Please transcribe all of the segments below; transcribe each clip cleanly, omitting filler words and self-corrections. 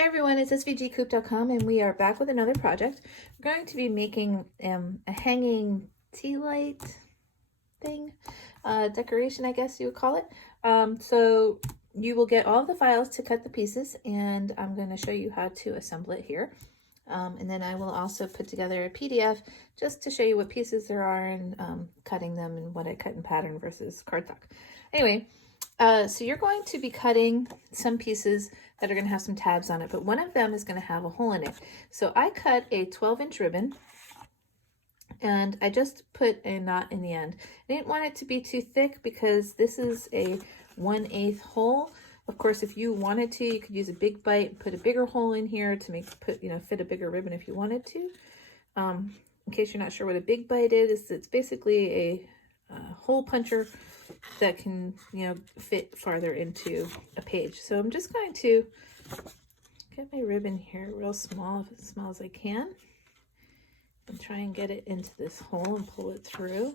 Hi everyone, it's svgcoop.com and we are back with another project. We're going to be making a hanging tea light thing, decoration I guess you would call it. So you will get all of the files to cut the pieces, and I'm going to show you how to assemble it here. And then I will also put together a PDF just to show you what pieces there are and cutting them and what I cut in pattern versus cardstock. Anyway, so you're going to be cutting some pieces that are going to have some tabs on it, but one of them is going to have a hole in it. So I cut a 12-inch ribbon and I just put a knot in the end. I didn't want it to be too thick because this is a 1/8 hole. Of course, if you wanted to, you could use a big bite, put a bigger hole in here to fit a bigger ribbon if you wanted to. In case you're not sure what a big bite is, it's basically a hole puncher that can, fit farther into a page. So I'm just going to get my ribbon here real small, as small as I can, and try and get it into this hole and pull it through.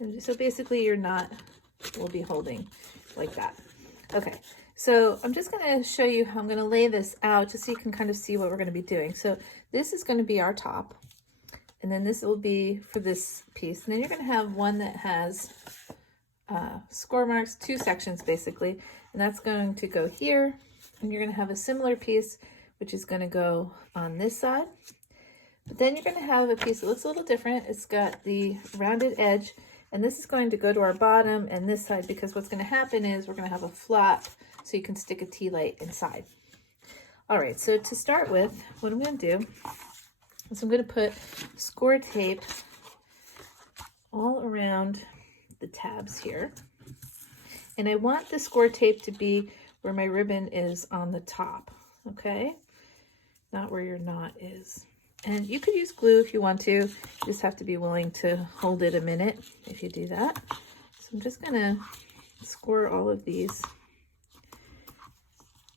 And so basically your knot will be holding like that. Okay, so I'm just going to show you how I'm going to lay this out just so you can kind of see what we're going to be doing. So this is going to be our top, and then this will be for this piece, and then you're going to have one that has score marks, 2 sections basically, and that's going to go here, and you're going to have a similar piece which is going to go on this side. But then you're going to have a piece that looks a little different. It's got the rounded edge, and this is going to go to our bottom and this side, because what's going to happen is we're going to have a flap so you can stick a tea light inside. All right, so to start with, what I'm going to do is I'm going to put score tape all around the tabs here. And I want the score tape to be where my ribbon is on the top, okay? Not where your knot is. And you could use glue if you want to. You just have to be willing to hold it a minute if you do that. So I'm just gonna score all of these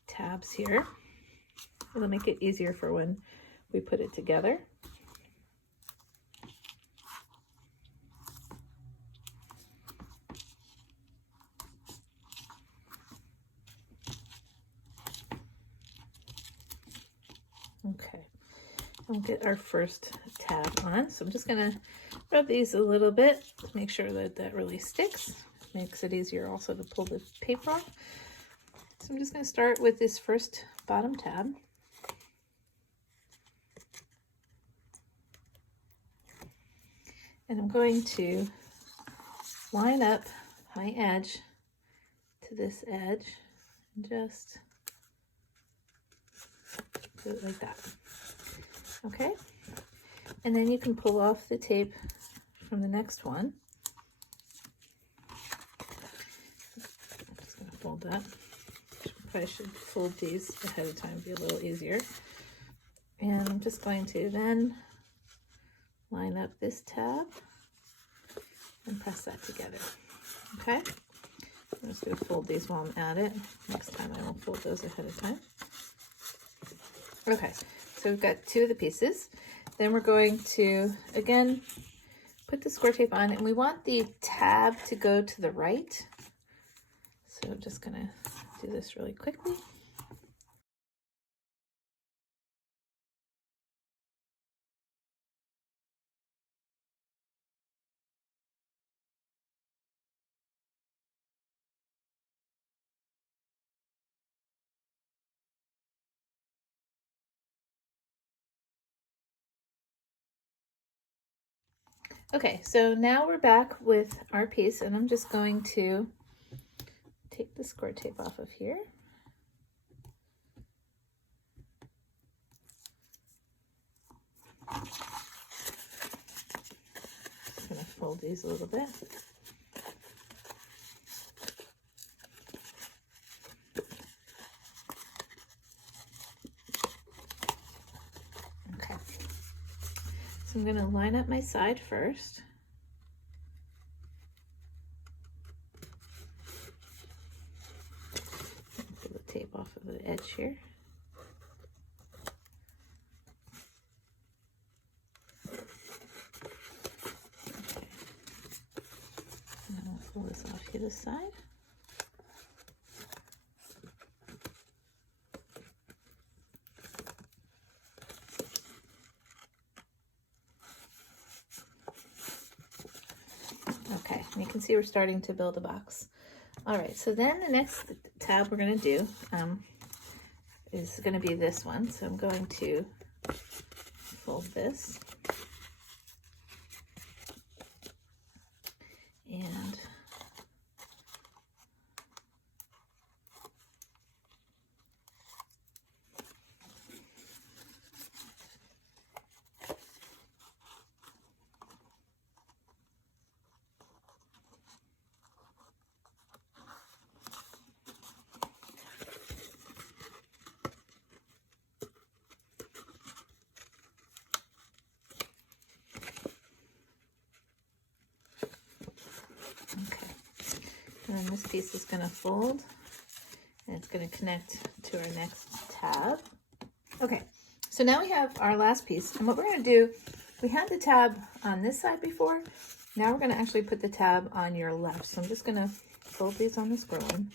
tabs here. It'll make it easier for when we put it together. Okay. We'll get our first tab on. So I'm just gonna rub these a little bit to make sure that that really sticks. Makes it easier also to pull the paper off. So I'm just gonna start with this first bottom tab. And I'm going to line up my edge to this edge and just do it like that. Okay, and then you can pull off the tape from the next one. I'm just going to fold that. Probably should fold these ahead of time, be a little easier. And I'm just going to then line up this tab and press that together. Okay, I'm just going to fold these while I'm at it. Next time I will fold those ahead of time. Okay. So we've got 2 of the pieces. Then we're going to, again, put the score tape on, and we want the tab to go to the right. So I'm just gonna do this really quickly. Okay, so now we're back with our piece, and I'm just going to take the score tape off of here. I'm going to fold these a little bit. Okay, so I'm going to line up my side first. Pull the tape off of the edge here. Pull this off to the side. And you can see we're starting to build a box. All right, so then the next tab we're going to do is going to be this one. So I'm going to fold this. And okay, and then this piece is going to fold, and it's going to connect to our next tab. Okay, so now we have our last piece, and what we're going to do, we had the tab on this side before. Now we're going to actually put the tab on your left. So I'm just going to fold these on the square one.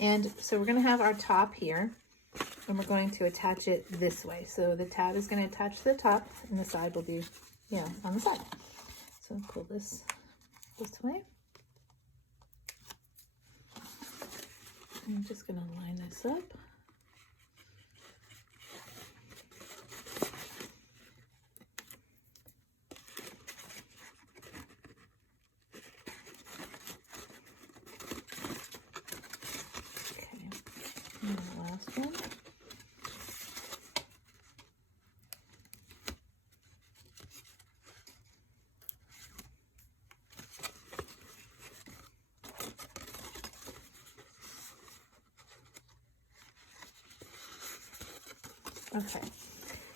And so we're going to have our top here, and we're going to attach it this way. So the tab is going to attach to the top, and the side will be, on the side. So pull this way. I'm just going to line this up. Okay, and the last one. Okay,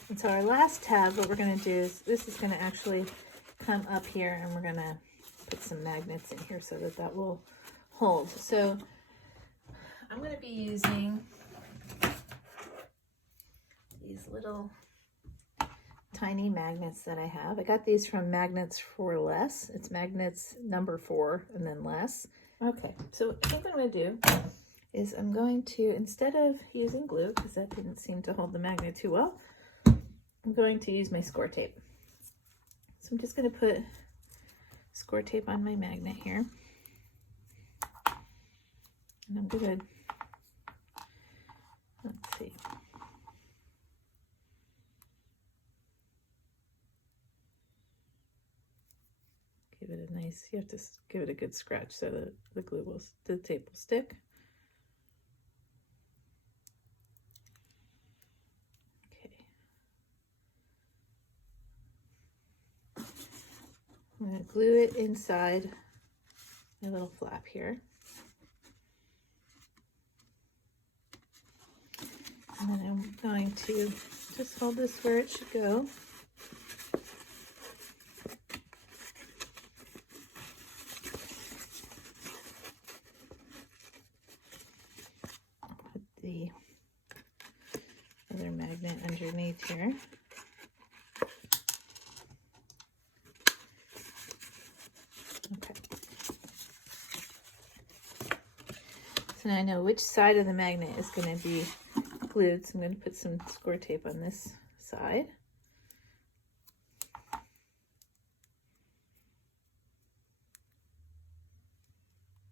and so our last tab, what we're going to do is, this is going to actually come up here, and we're going to put some magnets in here so that that will hold. So I'm going to be using these little tiny magnets that I have. I got these from Magnets for Less. It's magnets number 4 and then less. Okay, so I think what I'm going to do is I'm going to, instead of using glue, because that didn't seem to hold the magnet too well, I'm going to use my score tape. So I'm just going to put score tape on my magnet here. And I'm good. Let's see. Give it a nice, you have to give it a good scratch so that the tape will stick. Okay. I'm going to glue it inside my little flap here. And then I'm going to just hold this where it should go. Put the other magnet underneath here. Okay. So now I know which side of the magnet is going to be glued, so I'm going to put some score tape on this side.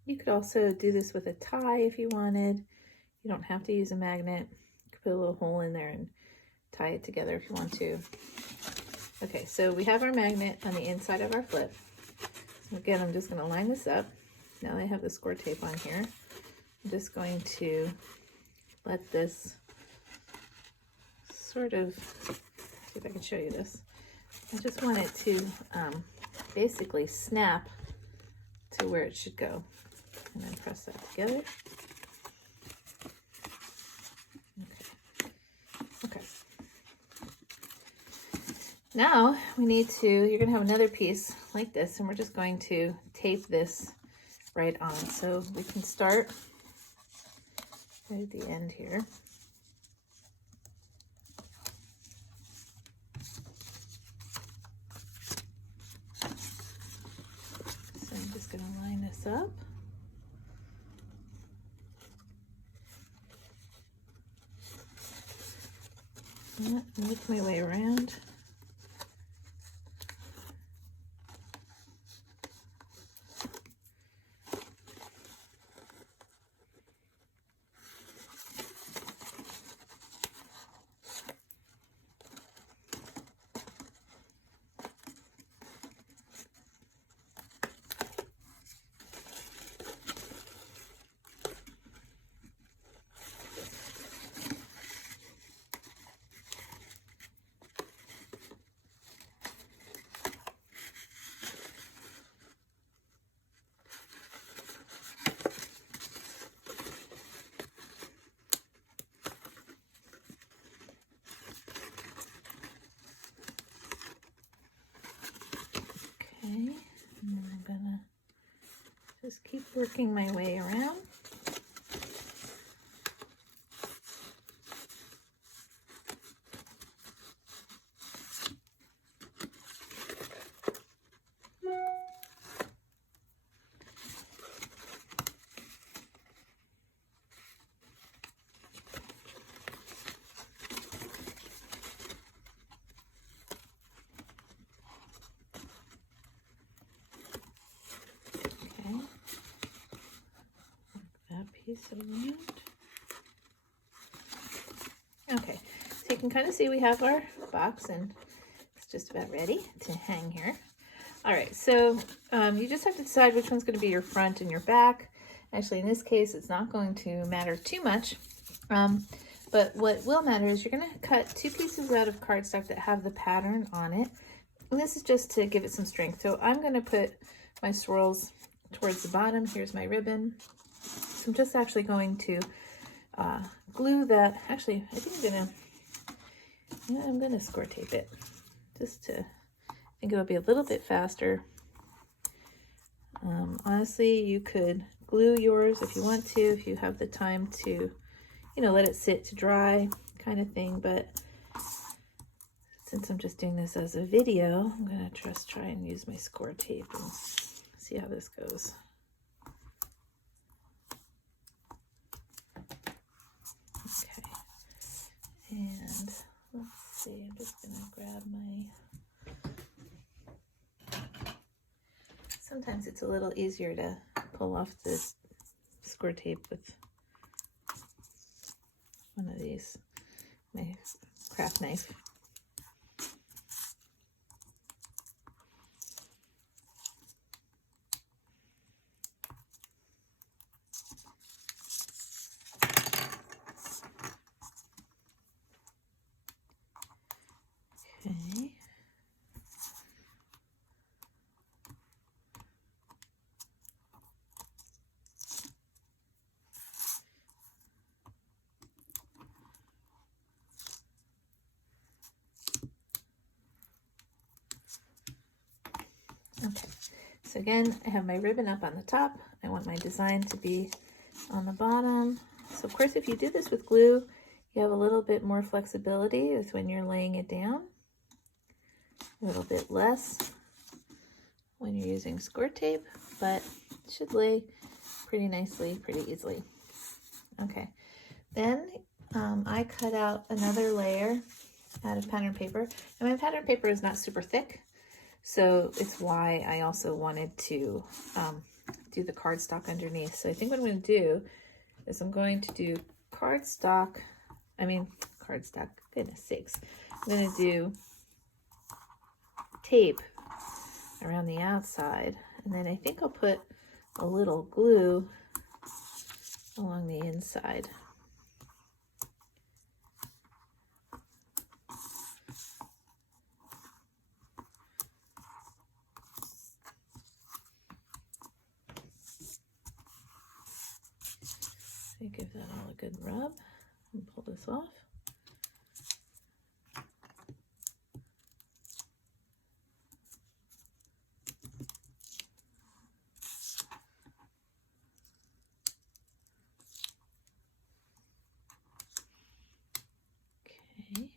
You could also do this with a tie if you wanted. You don't have to use a magnet. You could put a little hole in there and tie it together if you want to. Okay, so we have our magnet on the inside of our flip. So again, I'm just going to line this up. Now I have the score tape on here. I'm just going to let this sort of, see if I can show you this. I just want it to basically snap to where it should go. And then press that together. Okay. Now we need to, you're going to have another piece like this, and we're just going to tape this right on. So we can start right at the end here. So I'm just going to line this up. Make my way around. Okay, and then I'm gonna just keep working my way around. Okay, that piece around. Okay, so you can kind of see we have our box and it's just about ready to hang here. All right, so you just have to decide which one's going to be your front and your back. Actually, in this case, it's not going to matter too much. But what will matter is you're going to cut 2 pieces out of cardstock that have the pattern on it. And this is just to give it some strength. So I'm going to put my swirls towards the bottom. Here's my ribbon. So I'm just actually going to glue that. Actually, I think I'm going to score tape it just to, I think it'll be a little bit faster. Honestly, you could glue yours if you want to, if you have the time to, you know, let it sit to dry kind of thing. But since I'm just doing this as a video, I'm going to just try and use my score tape and see how this goes. Okay, and let's see, I'm just going to grab my, sometimes it's a little easier to pull off the score tape with one of these, my craft knife. Okay. Okay, so again, I have my ribbon up on the top. I want my design to be on the bottom. So of course, if you do this with glue, you have a little bit more flexibility with when you're laying it down. A little bit less when you're using score tape, but it should lay pretty nicely, pretty easily. Okay, then I cut out another layer out of pattern paper. And my pattern paper is not super thick, so it's why I also wanted to do the cardstock underneath. So I think what I'm going to do is I'm going to do cardstock, goodness sakes. I'm going to do tape around the outside, and then I think I'll put a little glue along the inside. So give that all a good rub and pull this off. Okay.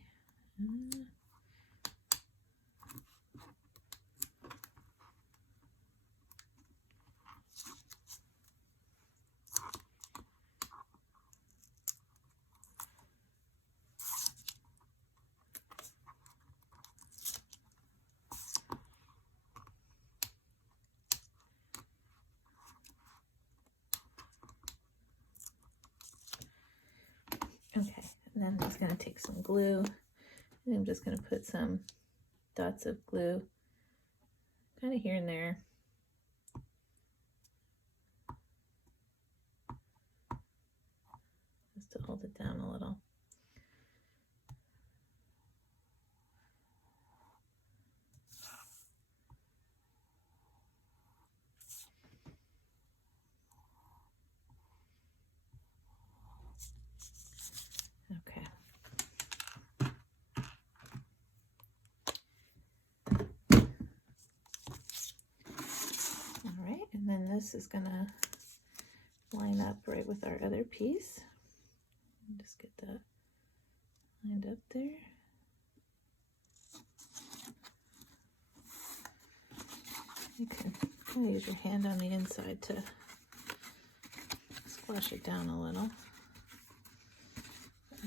Okay, and then I'm just going to take some glue, and I'm just going to put some dots of glue kind of here and there. Just to hold it down a little. Okay. this is gonna line up right with our other piece. Just get that lined up there. You can kind of use your hand on the inside to squash it down a little.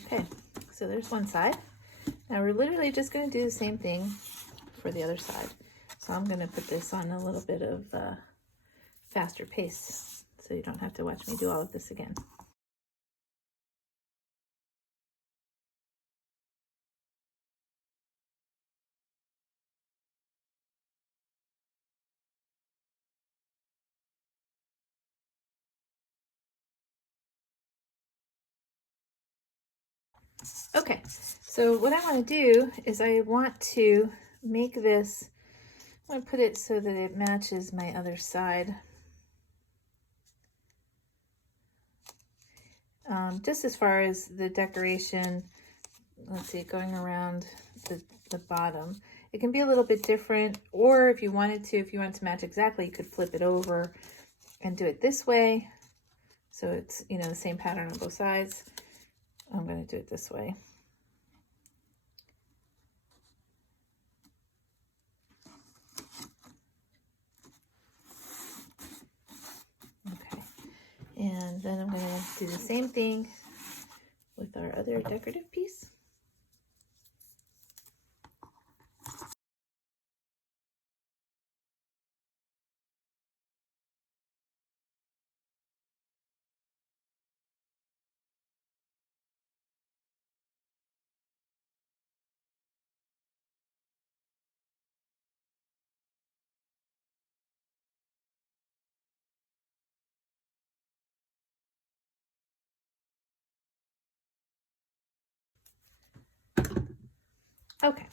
Okay, so there's one side. Now we're literally just going to do the same thing for the other side. So I'm going to put this on a little bit of faster pace so you don't have to watch me do all of this again. Okay, so what I want to do is I want to make this, I'm going to put it so that it matches my other side. Just as far as the decoration, let's see, going around the bottom, it can be a little bit different, or if you wanted to match exactly, you could flip it over and do it this way. So it's, you know, the same pattern on both sides. I'm going to do it this way. Okay, and then I'm going to do the same thing with our other decorative piece. Okay,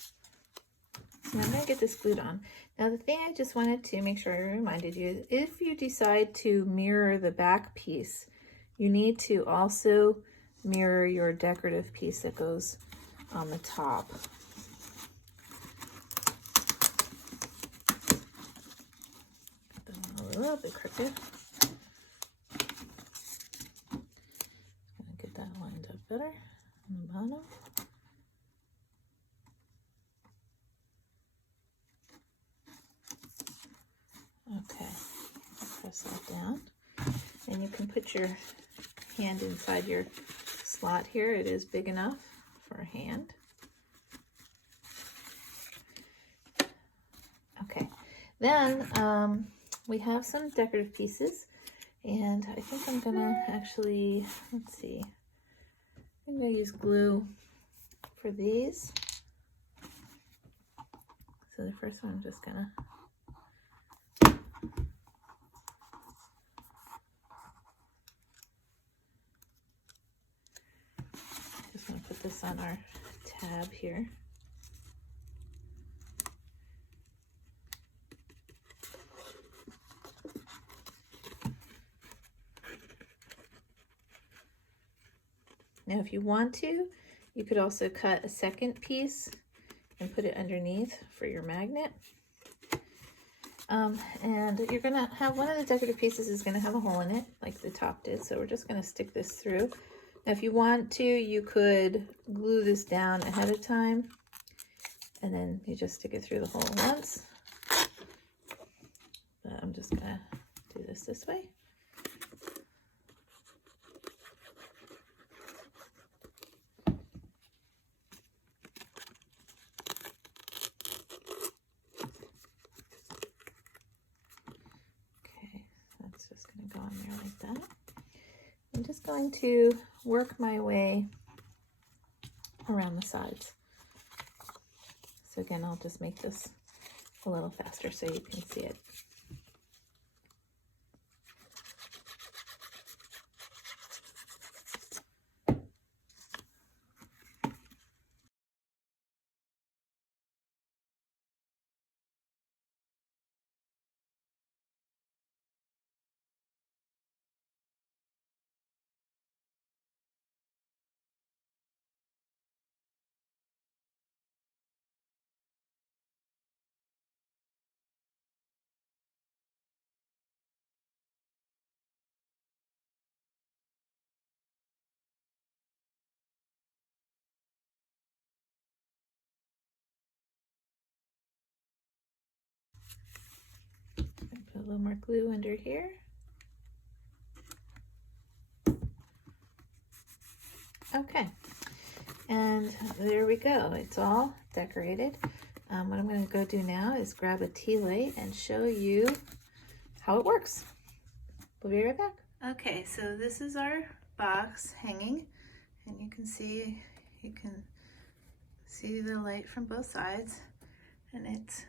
so I'm going to get this glued on. Now the thing I just wanted to make sure I reminded you is if you decide to mirror the back piece, you need to also mirror your decorative piece that goes on the top. Get that one a little bit crooked. Get that lined up better on the bottom. Okay, press that down. And you can put your hand inside your slot here. It is big enough for a hand. Okay, then we have some decorative pieces, and I think I'm gonna actually, let's see, I'm gonna use glue for these. So the first one I'm just gonna put this on our tab here. Now if you want to, you could also cut a second piece and put it underneath for your magnet. And you're gonna have one of the decorative pieces is gonna have a hole in it, like the top did, so we're just gonna stick this through. Now if you want to, you could glue this down ahead of time, and then you just stick it through the hole once. But I'm just gonna do this way. Go on there like that. I'm just going to work my way around the sides. So again, I'll just make this a little faster so you can see it. Put a little more glue under here. Okay, and there we go. It's all decorated. What I'm going to go do now is grab a tea light and show you how it works. We'll be right back. Okay, so this is our box hanging, and you can see the light from both sides, and it's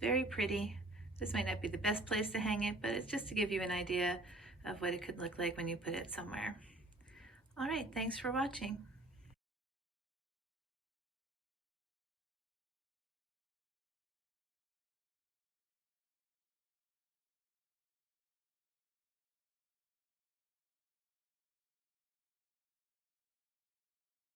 very pretty. This might not be the best place to hang it, but it's just to give you an idea of what it could look like when you put it somewhere. All right, thanks for watching.